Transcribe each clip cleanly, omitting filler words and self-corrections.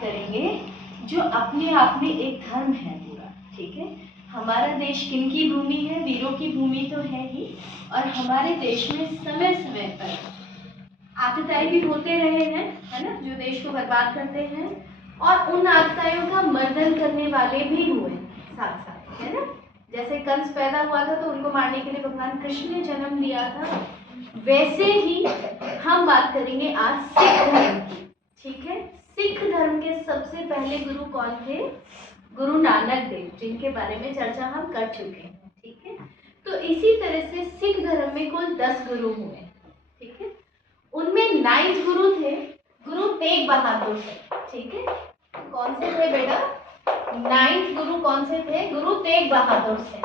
करेंगे जो अपने आप में एक धर्म है पूरा। ठीक है, हमारा देश किन की भूमि है? वीरों की भूमि तो है ही, और हमारे देश में समय समय पर आतताई भी होते रहे हैं, है ना, जो देश को बर्बाद करते हैं, और उन आतताइयों का मर्दन करने वाले भी हुए साथ साथ, है ना। जैसे कंस पैदा हुआ था तो उनको मारने के लिए भगवान कृष्ण ने जन्म लिया था, वैसे ही हम बात करेंगे आज सिख धर्म की। ठीक है, सिख धर्म के सबसे पहले गुरु कौन थे? गुरु नानक देव, जिनके बारे में चर्चा हम कर चुके हैं। ठीक है, तो इसी तरह से सिख धर्म में कुल 10 गुरु हुए। ठीक है, उनमें 9 गुरु थे गुरु तेग बहादुर से। ठीक है, कौन से थे बेटा? 9 गुरु कौन से थे? गुरु तेग बहादुर से।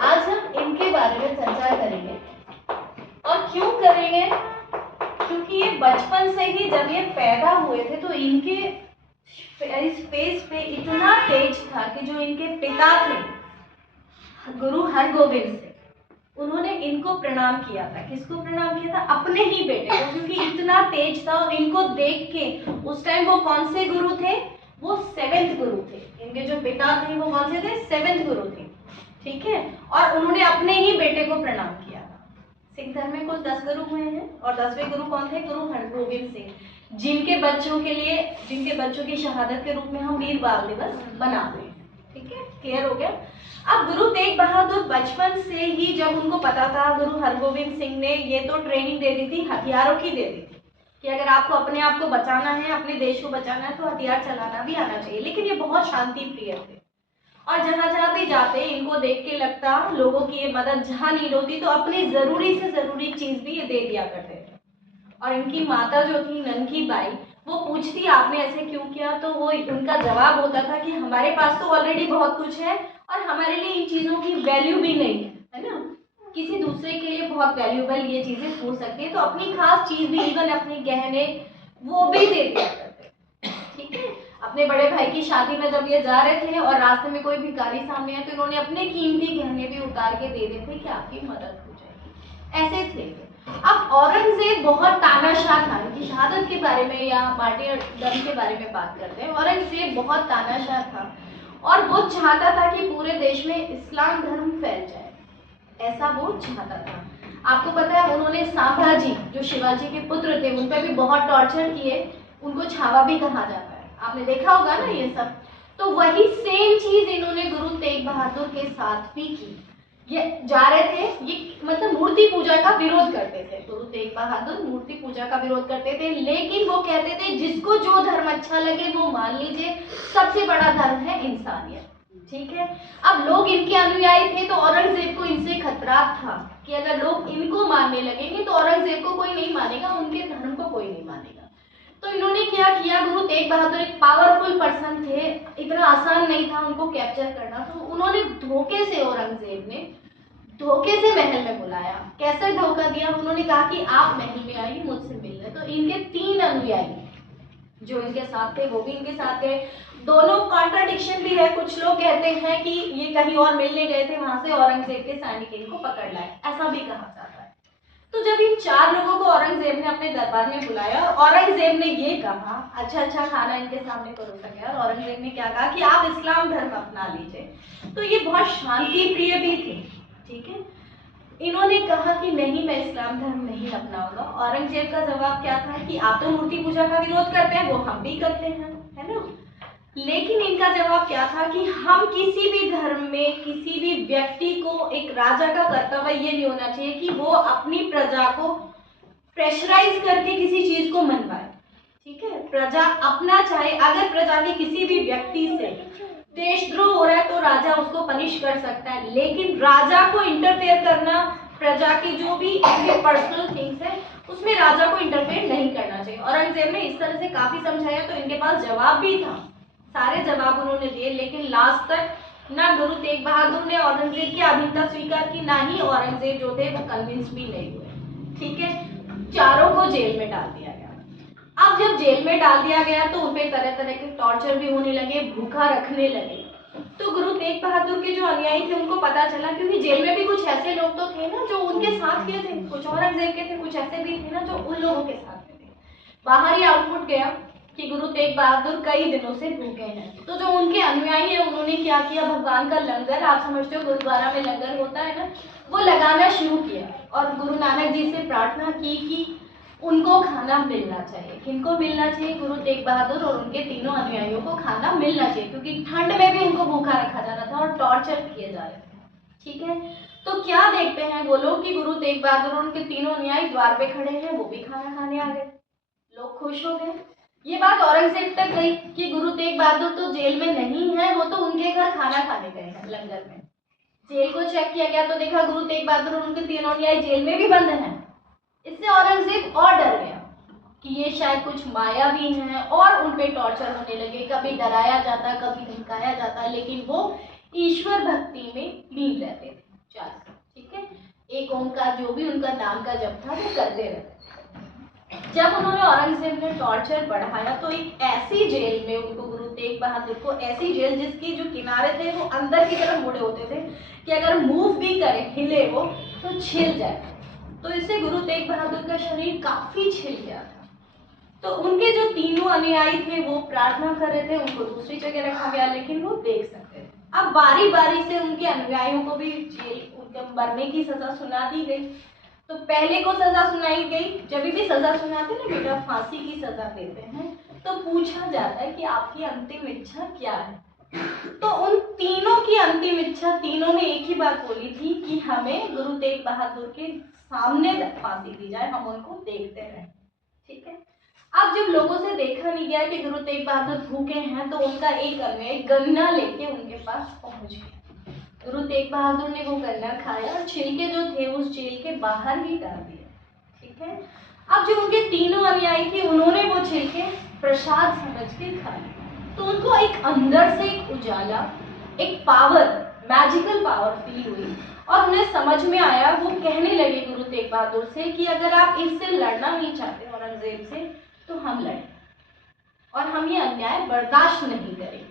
आज हम इनके बारे में चर्चा करेंगे, और क्यों करेंगे? क्योंकि ये बचपन से ही जब ये पैदा हुए थे तो इनके इस फेस पे इतना तेज था कि जो इनके पिता थे गुरु हरगोविंद से, उन्होंने इनको प्रणाम किया था। किसको प्रणाम किया था? अपने ही बेटे को, क्योंकि इतना तेज था। और इनको देख के उस टाइम वो कौन से गुरु थे? वो 7th गुरु थे। इनके जो पिता थे वो कौन से थे? 7th गुरु थे। ठीक है, और उन्होंने अपने ही बेटे को प्रणाम किया था। सिख धर्म में कुल 10 गुरु हुए हैं, और 10वें गुरु कौन थे? गुरु हरगोविंद सिंह, जिनके बच्चों की शहादत के रूप में हम वीर बाल दिवस मनाते हैं। ठीक है, क्लियर हो गया? अब गुरु तेग बहादुर बचपन से ही, जब उनको पता था, गुरु हरगोविंद सिंह ने ये तो ट्रेनिंग दे दी थी, हथियारों की दे दी थी कि अगर आपको अपने आप को बचाना है, अपने देश को बचाना है, तो हथियार चलाना भी आना चाहिए। लेकिन ये बहुत शांति प्रिय थे, और जहां जहां भी जाते इनको देख के लगता लोगों की ये मदद जहां नीड होती तो अपनी जरूरी से जरूरी चीज भी ये दे दिया करते थे। और इनकी माता जो थी ननकी बाई, वो पूछती आपने ऐसे क्यों किया, तो वो उनका जवाब होता था कि हमारे पास तो ऑलरेडी बहुत कुछ है, और हमारे लिए इन चीजों की वैल्यू भी नहीं है ना। किसी दूसरे के लिए बहुत वैल्यूबल ये चीजें हो सकती है, तो अपनी खास चीज भी, इवन अपने गहने, वो भी दे दिया करते। ठीक है, अपने बड़े भाई की शादी में जब ये जा रहे थे और रास्ते में कोई भिखारी सामने आए तो इन्होंने अपने कीमती गहने भी उतार के दे देते कि आपकी मदद हो जाएगी। ऐसे थे। अब औरंगजेब बहुत तानाशाह था। इनकी शहादत के बारे में या मार्टियरडम के बारे में बात करते हैं। औरंगजेब बहुत तानाशाह था, और वो चाहता था कि पूरे देश में इस्लाम धर्म फैल जाए, ऐसा वो चाहता था। आपको पता है उन्होंने संभाजी, जो शिवाजी के पुत्र थे, उन पर भी बहुत टॉर्चर किए, उनको छावा भी कहा जाता है, आपने देखा होगा ना ये सब। तो वही सेम चीज इन्होंने गुरु तेग बहादुर के साथ भी की। ये जा रहे थे, ये मतलब मूर्ति पूजा का विरोध करते थे। गुरु तेग बहादुर मूर्ति पूजा का विरोध करते थे, लेकिन वो कहते थे जिसको जो धर्म अच्छा लगे वो मान लीजिए, सबसे बड़ा धर्म है इंसानियत। ठीक है, अब लोग इनके अनुयायी थे, तो औरंगजेब को इनसे खतरा था कि अगर लोग इनको मानने लगेंगे तो औरंगजेब को कोई नहीं मानेगा, उनके धर्म को कोई नहीं मानेगा। तो इन्होंने क्या किया? गुरु तेग बहादुर एक पावरफुल पर्सन थे, इतना आसान नहीं था उनको कैप्चर करना, तो उन्होंने धोखे से, औरंगजेब ने धोखे से महल में बुलाया। कैसे धोखा दिया? उन्होंने कहा कि आप महल में आइए मुझसे मिलने। तो इनके 3 अनुयायी जो इनके साथ थे वो भी इनके साथ थे। दोनों कॉन्ट्राडिक्शन भी है, कुछ लोग कहते हैं कि ये कहीं और मिलने गए थे, वहां से औरंगजेब के सैनिक इनको पकड़ लाए, ऐसा भी कहा जाता है। तो जब इन 4 लोगों को औरंगजेब ने अपने दरबार में बुलाया, और औरंगजेब ने ये कहा, अच्छा अच्छा खाना इनके सामने परोसा गया, और औरंगजेब ने क्या कहा कि आप इस्लाम धर्म अपना लीजिए। तो ये बहुत शांति प्रिय भी थे। ठीक है, इन्होंने कहा कि नहीं, मैं इस्लाम धर्म नहीं अपनाऊंगा। औरंगजेब का जवाब क्या था कि आप तो मूर्ति पूजा का विरोध करते हैं, वो हम भी करते हैं, है ना। लेकिन इनका जवाब क्या था कि हम किसी भी धर्म में किसी भी व्यक्ति को, एक राजा का कर्तव्य ये नहीं होना चाहिए कि वो अपनी प्रजा को प्रेशराइज करके किसी चीज को मनवाए। ठीक है, प्रजा अपना चाहे, अगर प्रजा के किसी भी व्यक्ति से देशद्रोह हो रहा है तो राजा उसको पनिश कर सकता है, लेकिन राजा को इंटरफेयर करना, प्रजा की जो भी पर्सनल थिंग्स है उसमें राजा को इंटरफेयर नहीं करना चाहिए। औरंगजेब ने इस तरह से काफी समझाया, तो इनके पास जवाब भी था, सारे जवाब उन्होंने दिए, लेकिन लास्ट तक ना गुरु तेग बहादुर ने औरंगजेब की अधीनता स्वीकार की, ना ही औरंगजेब जो थे वो कन्विंस भी नहीं हुए। ठीक है, चारों को जेल में डाल दिया गया। अब जब जेल में डाल दिया गया तो उन पे तरह तरह के टॉर्चर भी होने लगे, भूखा रखने लगे। तो गुरु तेग बहादुर के जो अनुयायी थे उनको पता चला, क्योंकि जेल में भी कुछ ऐसे लोग तो थे ना जो उनके साथ के थे, कुछ औरंगजेब के थे, कुछ ऐसे भी थे ना जो उन लोगों के साथ थे। बाहर ही आउटपुट गया कि गुरु तेग बहादुर कई दिनों से भूखे हैं। तो जो उनके अनुयायी हैं उन्होंने क्या किया, भगवान का लंगर, आप समझते हो गुरुद्वारा में लंगर होता है ना, वो लगाना शुरू किया और गुरु नानक जी से प्रार्थना की कि उनको खाना मिलना चाहिए। किनको मिलना चाहिए? गुरु तेग बहादुर और उनके तीनों अनुयायियों को खाना मिलना चाहिए, क्योंकि ठंड में भी उनको भूखा रखा जा रहा था और टॉर्चर किए जा रहे थे। ठीक है, तो क्या देखते हैं वो लोग कि गुरु तेग बहादुर और उनके तीनों अनुयायी द्वार पे खड़े हैं, वो भी खाना खाने आ गए। लोग खुश हो गए। ये बात औरंगजेब तक गई कि गुरु तेग बहादुर तो जेल में नहीं है, वो तो उनके घर खाना खाने गए हैं लंगर में। जेल को चेक किया गया तो देखा गुरु तेग बहादुर और उनके तीनों अनुयायी जेल में भी बंद हैं। इससे औरंगजेब और डर गया कि ये शायद कुछ माया भी है और उन पे टॉर्चर होने लगे, कभी डराया जाता, कभी धमकाया जाता, लेकिन वो ईश्वर भक्ति में लीन रहते थे। ठीक है, एक ओंकार जो भी उनका नाम का जप था वो करते रहते। जब उन्होंने औरंगजेब ने टॉर्चर बढ़ाया तो एक ऐसी जेल में उनको, गुरु तेग बहादुर को, ऐसी जेल जिसकी जो किनारे थे वो अंदर की तरफ मुड़े होते थे कि अगर मूव भी करे, हिले वो, तो छिल जाए। तो इससे गुरु तेग बहादुर का शरीर काफी छिल गया था। तो उनके जो तीनों अनुयायी थे वो प्रार्थना कर रहे थे, उनको दूसरी जगह रखा गया, लेकिन वो देख सकते थे। अब बारी बारी से उनके अनुयायियों को भी जेल, उनके मरने की सजा सुना दी गई। तो पहले को सजा सुनाई गई, जब भी सजा सुनाते ना बेटा, फांसी की सजा देते हैं, तो पूछा जाता है कि आपकी अंतिम इच्छा क्या है। तो उन तीनों की अंतिम इच्छा, तीनों ने एक ही बात बोली थी कि हमें गुरु तेग बहादुर के सामने फांसी दी जाए, हम उनको देखते रहें। ठीक है, अब जब लोगों से देखा नहीं गया कि गुरु तेग बहादुर भूखे हैं, तो उनका एक अनुयायी गन्ना लेके उनके पास पहुंच गया। गुरु तेग बहादुर ने वो गन्ना खाया और छिलके जो थे उस जेल के बाहर ही डाल दिए। ठीक है, अब जो उनके तीनों अनुयायी थे उन्होंने वो छिलके प्रसाद समझ के खा लिए। तो उनको एक अंदर से एक उजाला, एक पावर, मैजिकल पावर फील हुई और उन्हें समझ में आया। वो कहने लगे गुरु तेग बहादुर से कि अगर आप इससे लड़ना नहीं चाहते औरंगजेब से, तो हम लड़ें और हम ये अन्याय बर्दाश्त नहीं करेंगे।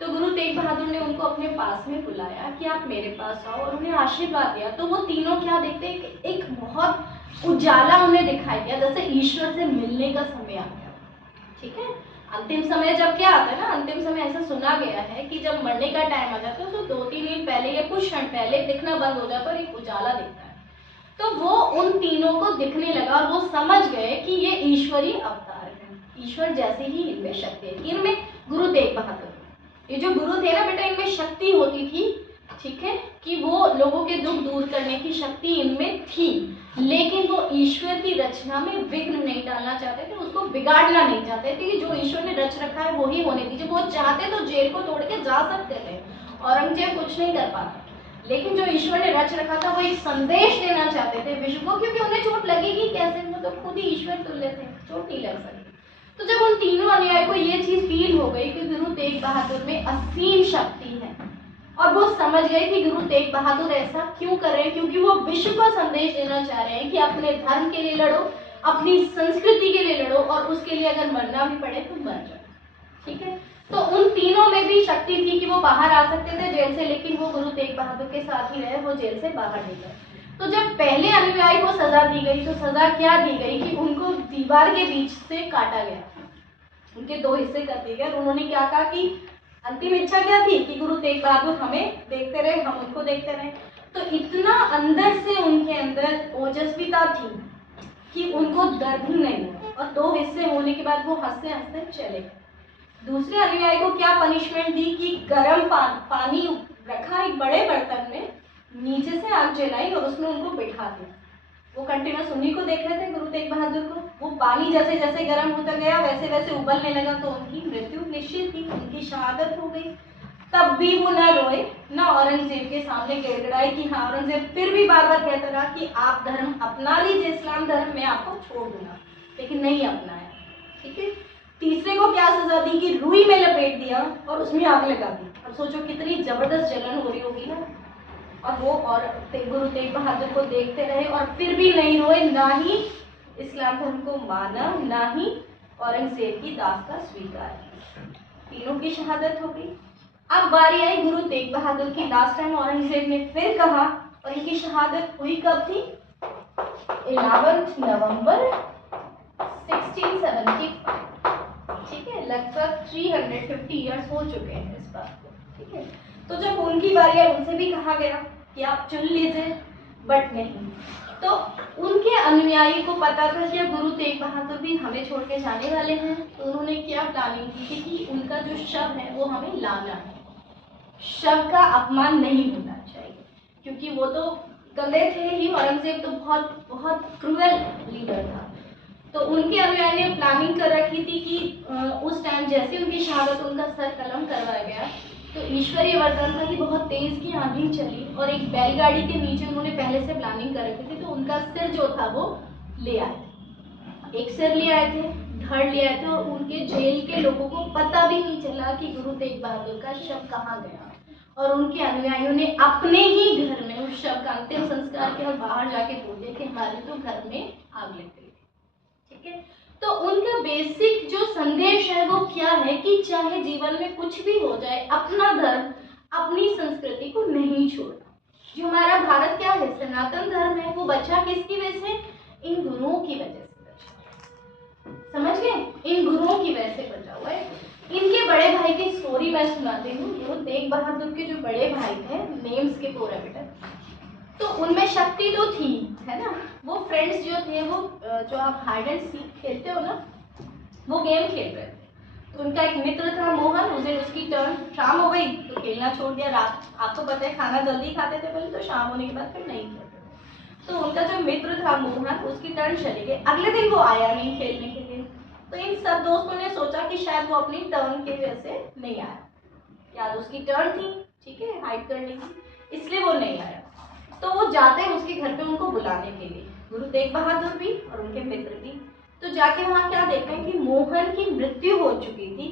तो गुरु तेग बहादुर ने उनको अपने पास में बुलाया कि आप मेरे पास आओ, और उन्हें आशीर्वाद दिया। तो वो तीनों क्या देखते हैं, एक बहुत उजाला उन्हें दिखाई दिया, जैसे ईश्वर से मिलने का समय आ गया। ठीक है, अंतिम समय जब क्या आता है ना, अंतिम समय ऐसा सुना गया है कि जब मरने का टाइम आ जाता है तो 2-3 दिन पहले या कुछ क्षण पहले दिखना बंद हो जाता है और एक उजाला दिखता है। तो वो उन तीनों को दिखने लगा और वो समझ गए कि ये ईश्वरीय अवतार है, ईश्वर जैसे ही इनमें शक्ति है। इनमें गुरु तेग बहादुर, ये जो गुरु थे ना बेटा, इनमें शक्ति होती थी। ठीक है, कि वो लोगों के दुख दूर करने की शक्ति इनमें थी, लेकिन वो ईश्वर की रचना में विघ्न नहीं डालना चाहते थे, उसको बिगाड़ना नहीं चाहते थे कि जो ईश्वर ने रच रखा है वो ही होने दीजिए। वो चाहते तो जेल को तोड़ के जा सकते थे, औरंगजेब कुछ नहीं कर पाता, लेकिन जो ईश्वर ने रच रखा था वो एक संदेश देना चाहते थे विश्व को, क्योंकि उन्हें चोट लगेगी कैसे, वो तो खुद ही ईश्वर तुल्य थे, चोट नहीं लग सकती। तो जब उन तीनों अनुयायी को ये चीज फील हो गई कि गुरु तेग बहादुर में असीम शक्ति है, और वो समझ गए कि गुरु तेग बहादुर ऐसा क्यों कर रहे हैं, क्योंकि वो विश्व को संदेश देना चाह रहे हैं कि अपने धर्म के लिए लड़ो, अपनी संस्कृति के लिए लड़ो, और उसके लिए अगर मरना भी पड़े तो मर जाओ। ठीक है, तो उन तीनों में भी शक्ति थी कि वो बाहर आ सकते थे जेल से, लेकिन वो गुरु तेग बहादुर के साथ ही रहे, वो जेल से बाहर नहीं गए। तो जब पहले अनुयायी को सजा दी गई तो सजा क्या दी गई कि उनको दीवार के बीच से काटा गया, उनके 2 हिस्से कर दिए गए। उन्होंने क्या कहा कि अंतिम इच्छा क्या थी कि गुरु तेग बहादुर हमें देखते रहे, हम उनको देखते रहे। तो इतना अंदर से उनके अंदर ओजस्विता थी कि उनको दर्द ही नहीं हुआ, और 2 हिस्से होने के बाद वो हंसते हंसते चले गए। दूसरे अनुयायी को क्या पनिशमेंट दी कि गर्म पानी रखा एक बड़े बर्तन में, नीचे से आग जलाई और उसमें उनको बिठा दिया। वो कंटिन्यूस उन्हीं को देख रहे थे गुरु तेग बहादुर को। वो पानी जैसे जैसे गर्म होता गया वैसे वैसे उबलने लगा, तो उनकी मृत्यु निश्चित थी, उनकी शहादत हो गई। तब भी वो न रोए, न औरंगजेब के सामने गिड़गिड़ाए कि हाँ, औरंगजेब फिर भी बार बार कहता रहा कि आप धर्म अपना लीजिए, इस्लाम धर्म मैं आपको छोड़ दूंगा, लेकिन नहीं अपनाया। ठीक है, तीसरे को क्या सजा दी कि रुई में लपेट दिया और उसमें आग लगा दी। अब सोचो कितनी जबरदस्त जलन हो रही होगी ना। और वो और गुरु तेग बहादुर को देखते रहे और फिर भी नहीं रोए, ना ही इस्लाम धर्म को माना, ना ही औरंगजेब की दास्तां स्वीकार की। तीनों की शहादत हो गई। अब बारी आई गुरु तेग बहादुर की। लास्ट टाइम औरंगजेब ने फिर कहा, और इनकी शहादत हुई कब थी? 11 नवंबर 1675। ठीक है, लगभग 350 ईयर्स हो चुके हैं इस बात को, ठीक है। तो जब उनकी बारी आई, उनसे भी कहा गया कि आप चुन लीजिए, बट नहीं। तो उनके अनुयायी को पता था कि गुरु तेग बहादुर भी हमें छोड़ के जाने वाले हैं, तो उन्होंने क्या प्लानिंग की थी कि उनका जो शव है वो हमें लाना है, शव का अपमान नहीं होना चाहिए, क्योंकि वो तो गंदे थे ही, औरंगजेब तो बहुत बहुत क्रूएल लीडर था। तो उनके अनुयायी ने प्लानिंग कर रखी थी कि उस टाइम जैसे उनकी शहादत, उनका सर कलम करवाया गया, तो ईश्वरीय वरदान था कि बहुत तेज की आंधी चली और एक बैलगाड़ी के नीचे उन्होंने पहले से प्लानिंग कर रखी थी, तो उनका सिर जो था वो ले आए, एक सिर ले आए थे, धड़ ले आए थे, और उनके जेल के लोगों को पता भी नहीं चला कि गुरु तेग बहादुर का शव कहाँ गया। और उनके अनुयायियों ने अपने ही घर में उस शव का अंतिम संस्कार किया और बाहर जाके बोले कि हमारे तो घर में आग लग गई, ठीक है। तो उनका बेसिक जो संदेश है वो क्या है कि चाहे जीवन में कुछ भी हो जाए, अपना धर्म, अपनी संस्कृति को नहीं छोड़ना। जो हमारा भारत क्या है, सनातन धर्म है, वो बचा किसकी वजह से? इन गुरुओं की वजह से बचा, समझ गए? इन गुरुओं की वजह से बचा हुआ है। इनके बड़े भाई की स्टोरी मैं सुनाती हूँ। गुरु तेग बहादुर के जो बड़े भाई थे, नेम्स के पूरा बेटा, तो उनमें शक्ति तो थी, है ना। वो फ्रेंड्स जो थे, वो जो आप हाइड एंड सीक खेलते हो ना, वो गेम खेल रहे थे। तो उनका एक मित्र था मोहन, उस दिन उसकी टर्न, शाम हो गई तो खेलना छोड़ दिया। रात, आपको पता है खाना जल्दी खाते थे पहले, तो शाम होने के बाद फिर नहीं खेलते थे। तो उनका जो मित्र था मोहन, उसकी टर्न चली गई, अगले दिन वो आया नहीं खेलने के लिए। तो इन सब दोस्तों ने सोचा कि शायद वो अपनी टर्न की वजह से नहीं आया, या उसकी टर्न थी, ठीक है, हाइड करने की, इसलिए वो नहीं आया। तो वो जाते हैं उसके घर पे उनको बुलाने के लिए, गुरु तेग बहादुर भी और उनके मित्र भी। तो जाके वहाँ क्या देखते हैं कि मोहन की मृत्यु हो चुकी थी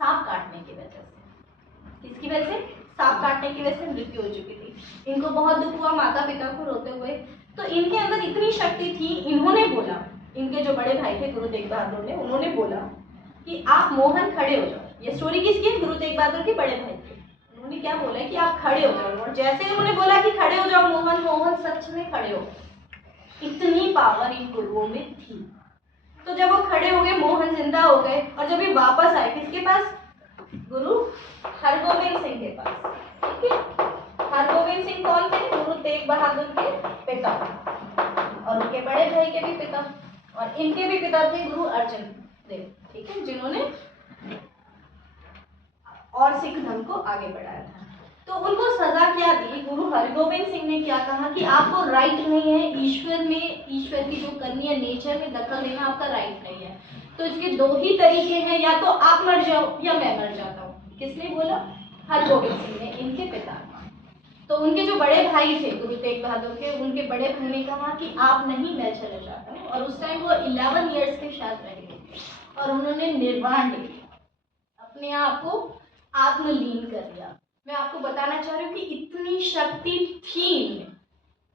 सांप काटने की वजह से। किसकी वजह से? सांप काटने की वजह से मृत्यु हो चुकी थी। इनको बहुत दुख हुआ, माता पिता को रोते हुए। तो इनके अंदर इतनी शक्ति थी, इन्होंने बोला, इनके जो बड़े भाई थे गुरु तेग बहादुर ने, उन्होंने बोला कि आप मोहन खड़े हो जाओ। ये स्टोरी किसकी है? गुरु तेग बहादुर के बड़े भाई थे। उन्होंने क्या बोला कि आप खड़े हो जाओ, और जैसे उन्होंने बोला कि खड़े हो जाओ मोहन सच में खड़े हो। इतनी पावर इन गुरुओं में थी। तो जब वो खड़े हो गए, मोहन जिंदा हो गए, और जब ये वापस आए किसके पास? गुरु हरगोविंद सिंह के पास, ठीक है। हरगोविंद सिंह कौन थे? गुरु तेग बहादुर के पिता, और उनके बड़े भाई के भी पिता, और इनके भी पिता थे गुरु अर्जन देव, ठीक है, जिन्होंने और सिख धर्म को आगे बढ़ाया था। तो उनको सजा क्या दी? गुरु हरगोविंद सिंह ने क्या कहा कि आपको राइट नहीं है ईश्वर में, ईश्वर की जो करनी है नेचर में दखल देना आपका राइट नहीं है। तो इसके दो ही तरीके हैं, या तो आप मर जाओ या मैं मर जाता हूँ। किसने बोला? हरगोविंद सिंह ने, इनके पिता। तो उनके जो बड़े भाई थे गुरु तेग बहादुर के, उनके बड़े भाई ने कहा कि आप नहीं, मैं चले जाता हूँ। और उस टाइम वो 11 ईयर्स के शायद रह गए, और उन्होंने निर्वाण ले लिया, अपने आप को आत्मलीन कर दिया। मैं आपको बताना चाह रही हूँ कि इतनी शक्ति थी इनमें,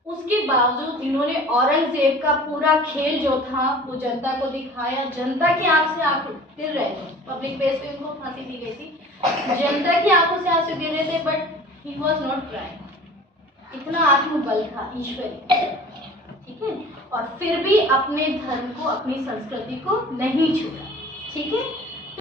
उसके बावजूद इन्होंने औरंगजेब का पूरा खेल जो था वो जनता को दिखाया। जनता की आंख से आंसू गिर रहे थे, पब्लिक प्लेस पे उनको फांसी दी गई थी, जनता की आंखों से आंसू गिर रहे थे, but he was not crying. इतना आत्मबल था ईश्वरी, ठीक है। और फिर भी अपने धर्म को, अपनी संस्कृति को नहीं छोड़ा, ठीक है।